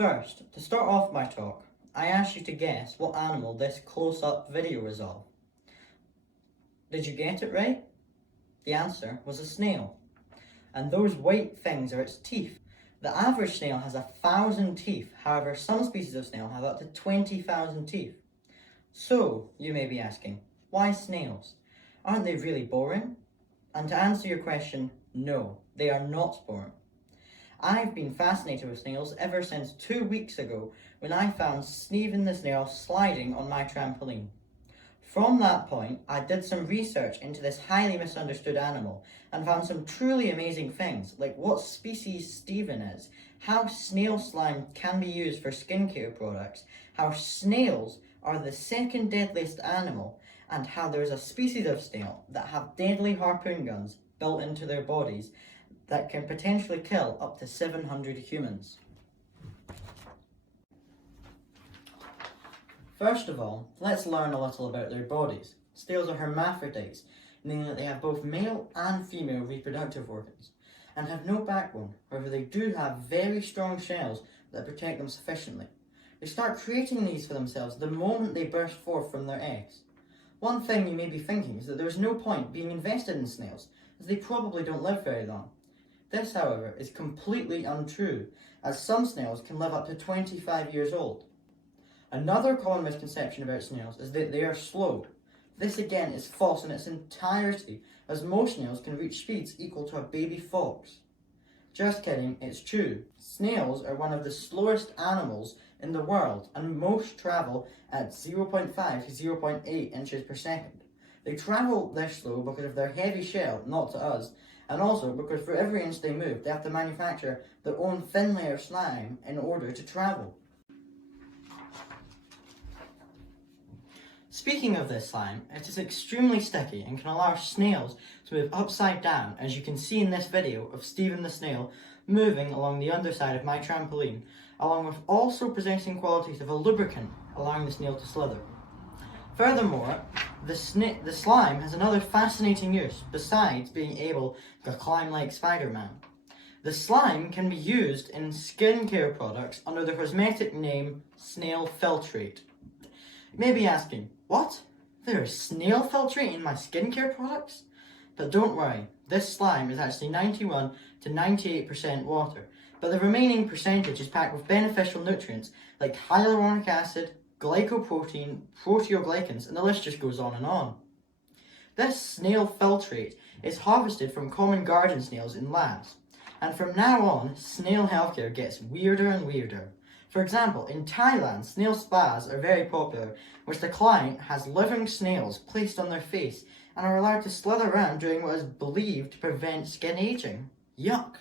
First, to start off my talk, I asked you to guess what animal this close-up video is of. Did you get it right? The answer was a snail. And those white things are its teeth. The average snail has 1,000 teeth, however some species of snail have up to 20,000 teeth. So, you may be asking, why snails? Aren't they really boring? And to answer your question, no, they are not boring. I've been fascinated with snails ever since 2 weeks ago when I found Stephen the snail sliding on my trampoline. From that point, I did some research into this highly misunderstood animal and found some truly amazing things, like what species Stephen is, how snail slime can be used for skincare products, how snails are the second deadliest animal, and how there is a species of snail that have deadly harpoon guns built into their bodies that can potentially kill up to 700 humans. First of all, let's learn a little about their bodies. Snails are hermaphrodites, meaning that they have both male and female reproductive organs, and have no backbone. However, they do have very strong shells that protect them sufficiently. They start creating these for themselves the moment they burst forth from their eggs. One thing you may be thinking is that there is no point being invested in snails, as they probably don't live very long. This, however, is completely untrue, as some snails can live up to 25 years old. Another common misconception about snails is that they are slowed. This again is false in its entirety, as most snails can reach speeds equal to a baby fox. Just kidding, it's true. Snails are one of the slowest animals in the world, and most travel at 0.5 to 0.8 inches per second. They travel this slow because of their heavy shell, not to us, and also because for every inch they move, they have to manufacture their own thin layer of slime in order to travel. Speaking of this slime, it is extremely sticky and can allow snails to move upside down, as you can see in this video of Stephen the snail moving along the underside of my trampoline, along with also possessing qualities of a lubricant, allowing the snail to slither. Furthermore, the slime has another fascinating use, besides being able to climb like Spider-Man. The slime can be used in skincare products under the cosmetic name snail filtrate. You may be asking, what? There is snail filtrate in my skincare products? But don't worry, this slime is actually 91 to 98% water, but the remaining percentage is packed with beneficial nutrients like hyaluronic acid, glycoprotein, proteoglycans, and the list just goes on and on. This snail filtrate is harvested from common garden snails in labs, and from now on, snail healthcare gets weirder and weirder. For example, in Thailand, snail spas are very popular, which the client has living snails placed on their face and are allowed to slither around doing what is believed to prevent skin aging. Yuck!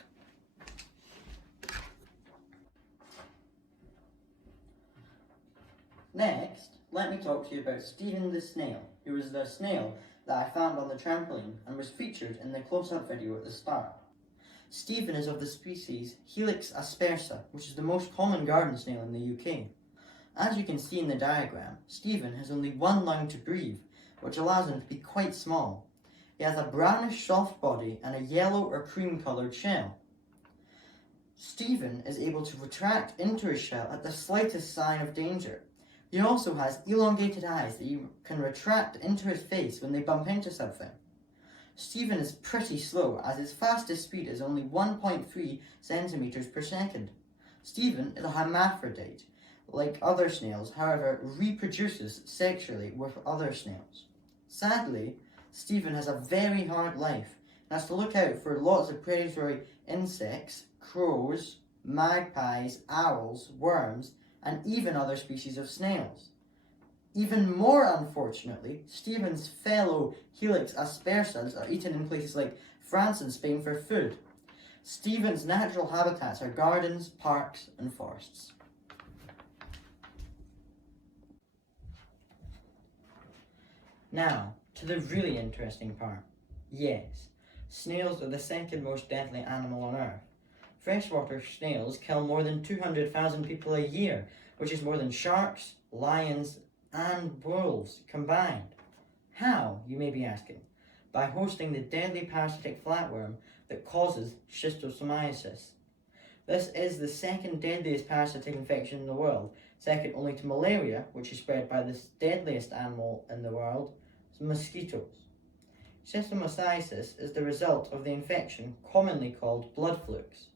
Next, let me talk to you about Stephen the snail, who was the snail that I found on the trampoline and was featured in the close-up video at the start. Stephen is of the species Helix aspersa, which is the most common garden snail in the UK. As you can see in the diagram, Stephen has only one lung to breathe, which allows him to be quite small. He has a brownish soft body and a yellow or cream-coloured shell. Stephen is able to retract into his shell at the slightest sign of danger. He also has elongated eyes that you can retract into his face when they bump into something. Stephen is pretty slow, as his fastest speed is only 1.3 centimeters per second. Stephen is a hermaphrodite. Like other snails, however, reproduces sexually with other snails. Sadly, Stephen has a very hard life and has to look out for lots of predatory insects, crows, magpies, owls, worms, and even other species of snails. Even more unfortunately, Stephen's fellow Helix aspersas are eaten in places like France and Spain for food. Stephen's natural habitats are gardens, parks, and forests. Now, to the really interesting part. Yes, snails are the second most deadly animal on Earth. Freshwater snails kill more than 200,000 people a year, which is more than sharks, lions, and wolves combined. How, you may be asking? By hosting the deadly parasitic flatworm that causes schistosomiasis. This is the second deadliest parasitic infection in the world, second only to malaria, which is spread by the deadliest animal in the world, mosquitoes. Schistosomiasis is the result of the infection commonly called blood flukes.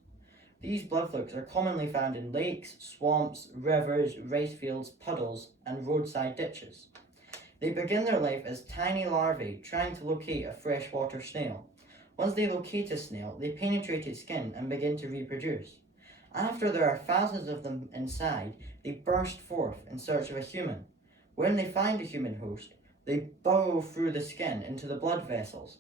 These blood flukes are commonly found in lakes, swamps, rivers, rice fields, puddles, and roadside ditches. They begin their life as tiny larvae trying to locate a freshwater snail. Once they locate a snail, they penetrate its skin and begin to reproduce. After there are thousands of them inside, they burst forth in search of a human. When they find a human host, they burrow through the skin into the blood vessels.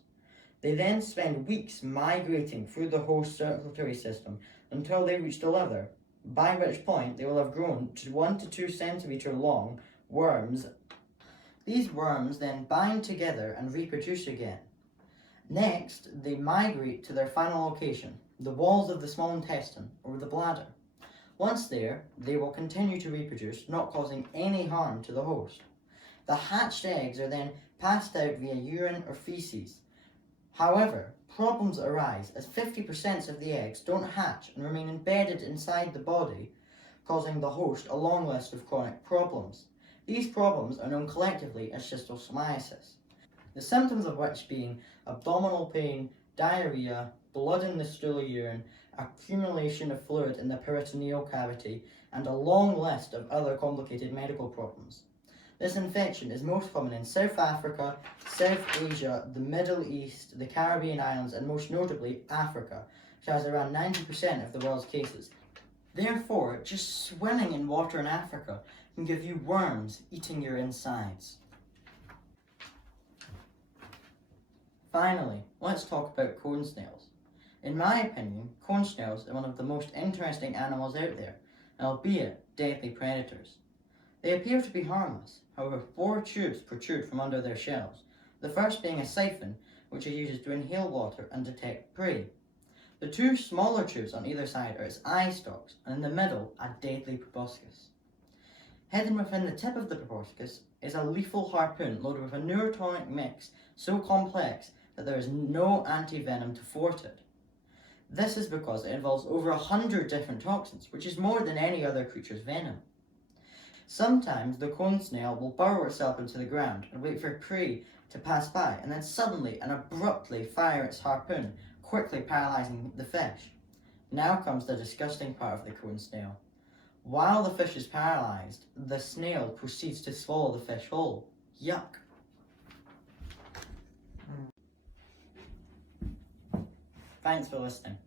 They then spend weeks migrating through the host's circulatory system until they reach the liver, by which point they will have grown to 1 to 2 centimeter long worms. These worms then bind together and reproduce again. Next, they migrate to their final location, the walls of the small intestine or the bladder. Once there, they will continue to reproduce, not causing any harm to the host. The hatched eggs are then passed out via urine or feces. However, problems arise as 50% of the eggs don't hatch and remain embedded inside the body, causing the host a long list of chronic problems. These problems are known collectively as schistosomiasis, the symptoms of which being abdominal pain, diarrhea, blood in the stool or urine, accumulation of fluid in the peritoneal cavity, and a long list of other complicated medical problems. This infection is most common in South Africa, South Asia, the Middle East, the Caribbean islands, and most notably Africa, which has around 90% of the world's cases. Therefore, just swimming in water in Africa can give you worms eating your insides. Finally, let's talk about cone snails. In my opinion, cone snails are one of the most interesting animals out there, albeit deadly predators. They appear to be harmless, however 4 tubes protrude from under their shells, the first being a siphon, which it uses to inhale water and detect prey. The 2 smaller tubes on either side are its eye stalks, and in the middle a deadly proboscis. Hidden within the tip of the proboscis is a lethal harpoon loaded with a neurotonic mix so complex that there is no anti-venom to thwart it. This is because it involves over 100 different toxins, which is more than any other creature's venom. Sometimes the cone snail will burrow itself into the ground and wait for prey to pass by, and then suddenly and abruptly fire its harpoon, quickly paralyzing the fish. Now comes the disgusting part of the cone snail. While the fish is paralyzed, the snail proceeds to swallow the fish whole. Yuck! Thanks for listening.